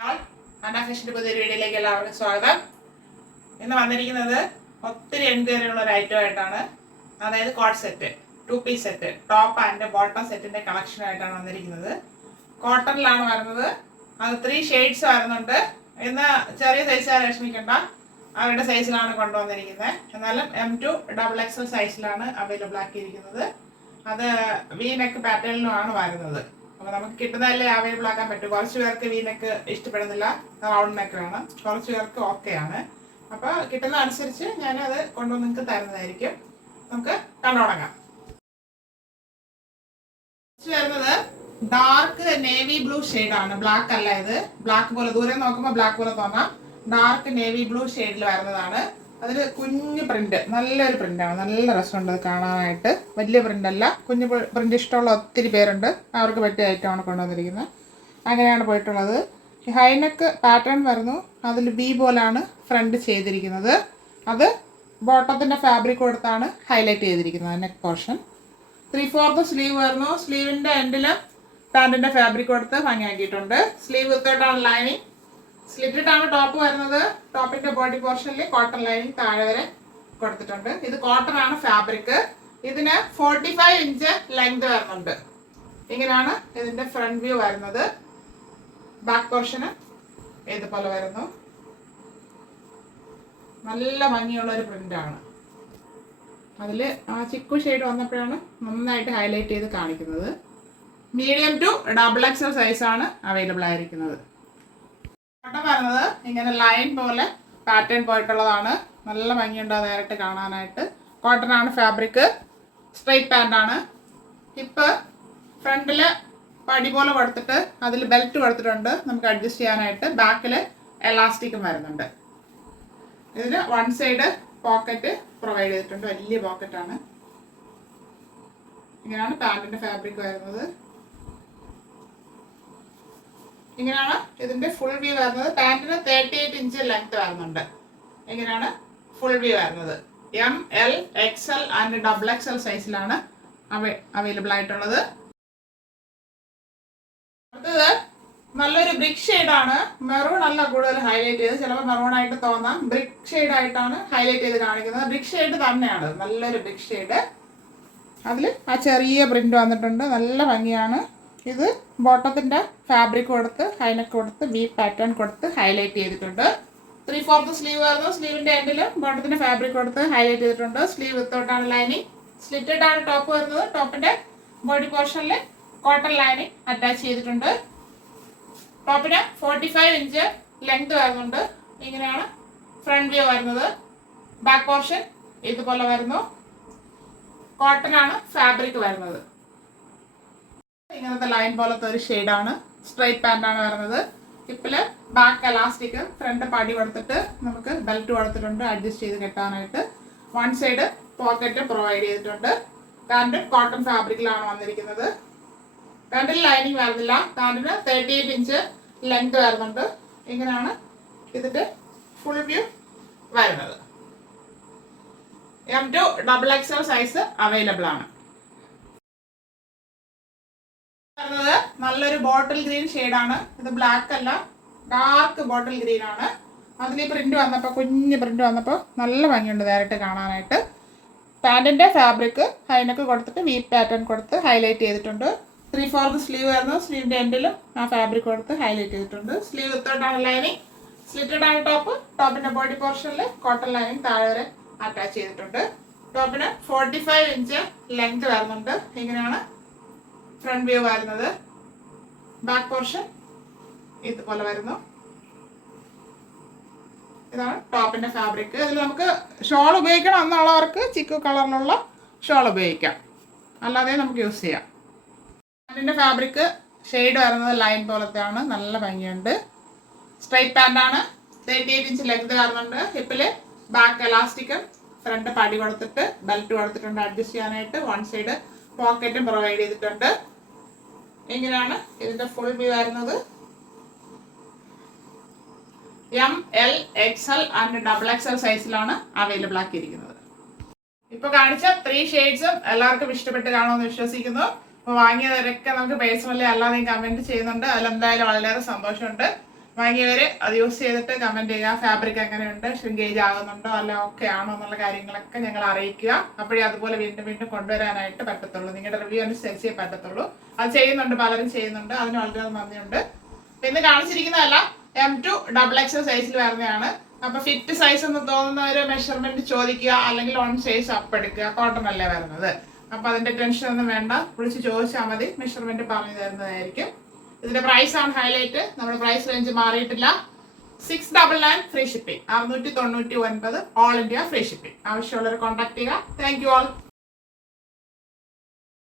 അനാഫിഷിന്റെ പുതിയൊരു വീഡിയോയിലേക്ക് എല്ലാവർക്കും സ്വാഗതം. ഇന്ന് വന്നിരിക്കുന്നത് ഒത്തിരി എൻക്വയറിയുള്ള ഒരു ഐറ്റം ആയിട്ടാണ്. അതായത് coat set, 2 piece set, top and bottom സെറ്റിന്റെ കളക്ഷൻ ആയിട്ടാണ് വന്നിരിക്കുന്നത്. കോട്ടണിലാണ് വരുന്നത്. അത് 3 ഷെയ്ഡ്സ് വരുന്നുണ്ട്. ഇന്ന് ചെറിയ സൈസുകാർ വിഷമിക്കണ്ട, അവരുടെ സൈസിലാണ് കൊണ്ടുവന്നിരിക്കുന്നത്. എന്നാലും M2 XXL സൈസിലാണ് അവൈലബിൾ ആക്കിയിരിക്കുന്നത്. അത് വി നെക്ക് പാറ്റേണിലുമാണ് വരുന്നത്. അപ്പോൾ നമുക്ക് കിട്ടുന്നതല്ലേ അവൈലബിൾ ആക്കാൻ പറ്റും. കുറച്ച് പേർക്ക് വി നെക്ക് ഇഷ്ടപ്പെടുന്നില്ല, റൗണ്ട് നെക്ക് വേണം. കുറച്ച് പേർക്ക് ഓക്കെയാണ്. അപ്പോൾ കിട്ടുന്ന അനുസരിച്ച് ഞാനത് കൊണ്ടുവന്ന് നിങ്ങൾക്ക് തരുന്നതായിരിക്കും. നമുക്ക് കണ്ടുതുടങ്ങാം. വരുന്നത് ഡാർക്ക് നേവി ബ്ലൂ ഷെയ്ഡാണ്. ബ്ലാക്ക് അല്ല, ഇത് ബ്ലാക്ക് പോലെ ദൂരെ നോക്കുമ്പോൾ ബ്ലാക്ക് പോലെ തോന്നാം. ഡാർക്ക് നേവി ബ്ലൂ ഷെയ്ഡിൽ വരുന്നതാണ്. അതിൽ കുഞ്ഞു പ്രിന്റ്, നല്ലൊരു പ്രിന്റാണ്. നല്ല രസമുണ്ട് അത് കാണാനായിട്ട്. വലിയ പ്രിന്റ് അല്ല, കുഞ്ഞു പ്രിന്റ് ഇഷ്ടമുള്ള ഒത്തിരി പേരുണ്ട്. അവർക്ക് പറ്റിയ ഐറ്റമാണ് കൊണ്ടുവന്നിരിക്കുന്നത്. അങ്ങനെയാണ് പോയിട്ടുള്ളത്. ഹൈനെക്ക് പാറ്റേൺ വരുന്നു. അതിൽ ബി പോലാണ് ഫ്രണ്ട് ചെയ്തിരിക്കുന്നത്. അത് ബോട്ടത്തിൻ്റെ ഫാബ്രിക് കൊടുത്താണ് ഹൈലൈറ്റ് ചെയ്തിരിക്കുന്നത്. നെക്ക് പോർഷൻ 3/4 സ്ലീവ് വരുന്നു. സ്ലീവിൻ്റെ എൻഡിൽ പാൻറ്റിൻ്റെ ഫാബ്രിക് കൊടുത്ത് ഭംഗിയാക്കിയിട്ടുണ്ട്. സ്ലീവ് വിത്തോട്ടാണ് ലൈനിങ്. സ്ലിറ്റിട്ടാണ് ടോപ്പ് വരുന്നത്. ടോപ്പിന്റെ ബോഡി പോർഷനിൽ കോട്ടൺ ലൈനിങ് താഴെ വരെ കൊടുത്തിട്ടുണ്ട്. ഇത് കോട്ടൺ ആണ് ഫാബ്രിക്. ഇതിന് 45 ഇഞ്ച് ലെങ്ത് വരുന്നുണ്ട്. ഇങ്ങനെയാണ് ഇതിന്റെ ഫ്രണ്ട് വ്യൂ വരുന്നത്. ബാക്ക് പോർഷന് ഇതുപോലെ വരുന്നു. നല്ല ഭംഗിയുള്ള ഒരു പ്രിന്റ് ആണ്. അതിൽ ആ ചിക്കു ഷെയ്ഡ് വന്നപ്പോഴാണ് നന്നായിട്ട് ഹൈലൈറ്റ് ചെയ്ത് കാണിക്കുന്നത്. മീഡിയം ടു XXL സൈസാണ് അവൈലബിൾ ആയിരിക്കുന്നത്. കോട്ടൺ വരുന്നത് ഇങ്ങനെ ലൈൻ പോലെ പാറ്റേൺ പോയിട്ടുള്ളതാണ്. നല്ല ഭംഗിയുണ്ട് നേരിട്ട് കാണാനായിട്ട്. കോട്ടൺ ആണ് ഫാബ്രിക്. സ്ട്രൈറ്റ് പാൻ്റാണ്. ഹിപ്പ് ഫ്രണ്ടിൽ പടി പോലെ കൊടുത്തിട്ട് അതിൽ ബെൽറ്റ് കൊടുത്തിട്ടുണ്ട് നമുക്ക് അഡ്ജസ്റ്റ് ചെയ്യാനായിട്ട്. ബാക്കിൽ എലാസ്റ്റിക്കും വരുന്നുണ്ട്. ഇതിന് 1 സൈഡ് പോക്കറ്റ് പ്രൊവൈഡ് ചെയ്തിട്ടുണ്ട്. വലിയ പോക്കറ്റാണ്. ഇങ്ങനെയാണ് പാൻറ്റിൻ്റെ ഫാബ്രിക് വരുന്നത്. ഇങ്ങനെയാണ് ഇതിന്റെ ഫുൾ വ്യൂ വരുന്നത്. പാൻറ്റിന് 38 ഇഞ്ച് ലെങ്ത് വരുന്നുണ്ട്. ഇങ്ങനെയാണ് ഫുൾ വ്യൂ വരുന്നത്. ML XL ആൻഡ് XXL സൈസിലാണ് അവൈലബിൾ ആയിട്ടുള്ളത്. അടുത്തത് നല്ലൊരു ബ്രിക്ക് ഷെയ്ഡാണ്. മെറൂൺ അല്ല കൂടുതൽ ഹൈലൈറ്റ് ചെയ്ത്, ചിലപ്പോൾ മെറൂൺ ആയിട്ട് തോന്നാം. ബ്രിക്ക് ഷെയ്ഡ് ആയിട്ടാണ് ഹൈലൈറ്റ് ചെയ്ത് കാണിക്കുന്നത്. ബ്രിക്ക് ഷെയ്ഡ് തന്നെയാണ്, നല്ലൊരു ബ്രിക്ക് ഷെയ്ഡ്. അതിൽ ആ ചെറിയ പ്രിന്റ് വന്നിട്ടുണ്ട്. നല്ല ഭംഗിയാണ്. ഇത് ബോട്ടത്തിൻ്റെ ഫാബ്രിക് കൊടുത്ത് ഹൈനെക്ക് കൊടുത്ത് വി പാറ്റേൺ കൊടുത്ത് ഹൈലൈറ്റ് ചെയ്തിട്ടുണ്ട്. 3/4 സ്ലീവ് വരുന്നു. സ്ലീവിൻ്റെ എൻഡിൽ ബോട്ടത്തിൻ്റെ ഫാബ്രിക് കൊടുത്ത് ഹൈലൈറ്റ് ചെയ്തിട്ടുണ്ട്. സ്ലീവ് വിത്തോട്ടാണ് ലൈനിങ്. സ്ലിറ്റഡ് ആണ് ടോപ്പ് വരുന്നത്. ടോപ്പിൻ്റെ ബോഡി പോർഷനിൽ കോട്ടൺ ലൈനിങ് അറ്റാച്ച് ചെയ്തിട്ടുണ്ട്. ടോപ്പിന് 45 ഇഞ്ച് ലെങ്ത് വരുന്നുണ്ട്. ഇങ്ങനെയാണ് ഫ്രണ്ട് വ്യൂ വരുന്നത്. ബാക്ക് പോർഷൻ ഇതുപോലെ വരുന്നു. കോട്ടൺ ആണ് ഫാബ്രിക് വരുന്നത്. ഇങ്ങനത്തെ ലൈൻ പോലത്തെ ഒരു ഷെയ്ഡാണ്. സ്ട്രൈറ്റ് പാൻ്റാണ് വരുന്നത്. ഹിപ്പില് ബാക്ക് എലാസ്റ്റിക്, ഫ്രണ്ട് പടി കൊടുത്തിട്ട് നമുക്ക് ബെൽറ്റ് കൊടുത്തിട്ടുണ്ട് അഡ്ജസ്റ്റ് ചെയ്ത് കെട്ടാനായിട്ട്. 1 സൈഡ് പോക്കറ്റ് പ്രൊവൈഡ് ചെയ്തിട്ടുണ്ട്. പാൻറ് കോട്ടൺ ഫാബ്രിക്കിലാണ് വന്നിരിക്കുന്നത്. പാൻറ്റിൽ ലൈനിങ് വരുന്നില്ല. പാൻറ്റിന് 38 ഇഞ്ച് ലെങ്ത് വരുന്നുണ്ട്. ഇങ്ങനെയാണ് ഇതിന്റെ ഫുൾ വ്യൂ വരുന്നത്. M2 XXL സൈസ് അവൈലബിൾ ആണ്. നല്ലൊരു ബോട്ടിൽ ഗ്രീൻ ഷെയ്ഡാണ്. ഇത് ബ്ലാക്ക് അല്ല, ഡാർക്ക് ബോട്ടിൽ ഗ്രീൻ ആണ്. അതിൽ പ്രിന്റ് വന്നപ്പോൾ, കുഞ്ഞ് പ്രിന്റ് വന്നപ്പോൾ നല്ല ഭംഗിയുണ്ട് നേരിട്ട് കാണാനായിട്ട്. പാൻറ്റിൻ്റെ ഫാബ്രിക് ഹൈനെക്ക് കൊടുത്തിട്ട് വി പാറ്റേൺ കൊടുത്ത് ഹൈലൈറ്റ് ചെയ്തിട്ടുണ്ട്. 3/4 സ്ലീവ് വരുന്നു. സ്ലീവിൻ്റെ എൻഡിലും ആ ഫാബ്രിക് കൊടുത്ത് ഹൈലൈറ്റ് ചെയ്തിട്ടുണ്ട്. സ്ലീവ് വിത്തോട്ടാണ് ലൈനിങ്. സ്ലിറ്റഡ് ആണ് ടോപ്പ്. ടോപ്പിൻ്റെ ബോഡി പോർഷനിൽ കോട്ടൺ ലൈനിങ് താഴെ വരെ അറ്റാച്ച് ചെയ്തിട്ടുണ്ട്. ടോപ്പിന് 45 ഇഞ്ച് ലെങ്ത് വരുന്നുണ്ട്. ഇങ്ങനെയാണ് ഫ്രണ്ട് വ്യൂ വരുന്നത്. ബാക്ക് പോർഷൻ ഇതുപോലെ വരുന്നു. ഇതാണ് ടോപ്പിന്റെ ഫാബ്രിക്. ഇതിൽ നമുക്ക് ഷോൾ ഉപയോഗിക്കണം എന്നുള്ളവർക്ക് ചിക്കു കളറിലുള്ള ഷോൾ ഉപയോഗിക്കാം, അല്ലാതെ നമുക്ക് യൂസ് ചെയ്യാം. പാൻറ്റിന്റെ ഫാബ്രിക് ഷെയ്ഡ് വരുന്നത് ലൈൻ പോലത്തെയാണ്. നല്ല ഭംഗിയുണ്ട്. സ്ട്രൈറ്റ് പാൻ്റാണ്. 38 ഇഞ്ച് ലെങ്ത് വരുന്നുണ്ട്. ഹിപ്പില് ബാക്ക് എലാസ്റ്റിക്കും ഫ്രണ്ട് പടി കൊടുത്തിട്ട് ബെൽറ്റ് കൊടുത്തിട്ടുണ്ട് അഡ്ജസ്റ്റ് ചെയ്യാനായിട്ട്. 1 സൈഡ് പോക്കറ്റും പ്രൊവൈഡ് ചെയ്തിട്ടുണ്ട്. ഇങ്ങനെയാണ് ഇതിന്റെ ഫുൾ വ്യൂ വരുന്നത്. ML XL ആൻഡ് XXL സൈസിലാണ് അവൈലബിൾ ആക്കിയിരിക്കുന്നത്. ഇപ്പൊ കാണിച്ച 3 ഷെയ്ഡ്സും എല്ലാവർക്കും ഇഷ്ടപ്പെട്ട് കാണുമെന്ന് വിശ്വസിക്കുന്നു. അപ്പോൾ വാങ്ങിയവരൊക്കെ നമുക്ക് പേഴ്സണലി അല്ലാതെയും കമന്റ് ചെയ്യുന്നുണ്ട്. അതിലെന്തായാലും വളരെ സന്തോഷമുണ്ട്. വാങ്ങിയവര് അത് യൂസ് ചെയ്തിട്ട് കമന്റ് ചെയ്യുക. ഫാബ്രിക് എങ്ങനെയുണ്ട്, ഷ്രിങ്കേജ് ആകുന്നുണ്ടോ അല്ല ഓക്കെ ആണോ എന്നുള്ള കാര്യങ്ങളൊക്കെ ഞങ്ങൾ അറിയിക്കുക. അപ്പോഴേ അതുപോലെ വീണ്ടും വീണ്ടും കൊണ്ടുവരാനായിട്ട് പറ്റത്തുള്ളൂ. നിങ്ങളുടെ റിവ്യൂ അനുസരിച്ചേ പറ്റത്തുള്ളൂ. അത് ചെയ്യുന്നുണ്ട്, പലരും ചെയ്യുന്നുണ്ട്. അതിന് വളരെ നന്ദിയുണ്ട്. ഇന്ന് കാണിച്ചിരിക്കുന്നതല്ല M2 XXL സൈസിൽ വരുന്നതാണ്. അപ്പൊ ഫിറ്റ് സൈസ് എന്ന് തോന്നുന്ന ഒരു മെഷർമെന്റ് ചോദിക്കുക, അല്ലെങ്കിൽ 1 സൈസ് അപ്പ് എടുക്കുക. കോട്ടൺ അല്ലേ വരുന്നത്. അപ്പൊ അതിന്റെ ടെൻഷൻ ഒന്നും വേണ്ട, വിളിച്ച് ചോദിച്ചാൽ മതി, മെഷർമെന്റ് പറഞ്ഞു തരുന്നതായിരിക്കും. ഇതിന്റെ പ്രൈസ് ആണ് ഹൈലൈറ്റ്. നമ്മുടെ പ്രൈസ് റേഞ്ച് മാറിയിട്ടില്ല. 699 free shipping, 699 all India free shipping. ആവശ്യമുള്ളവർ കോൺടാക്ട് ചെയ്യുക. Thank you all.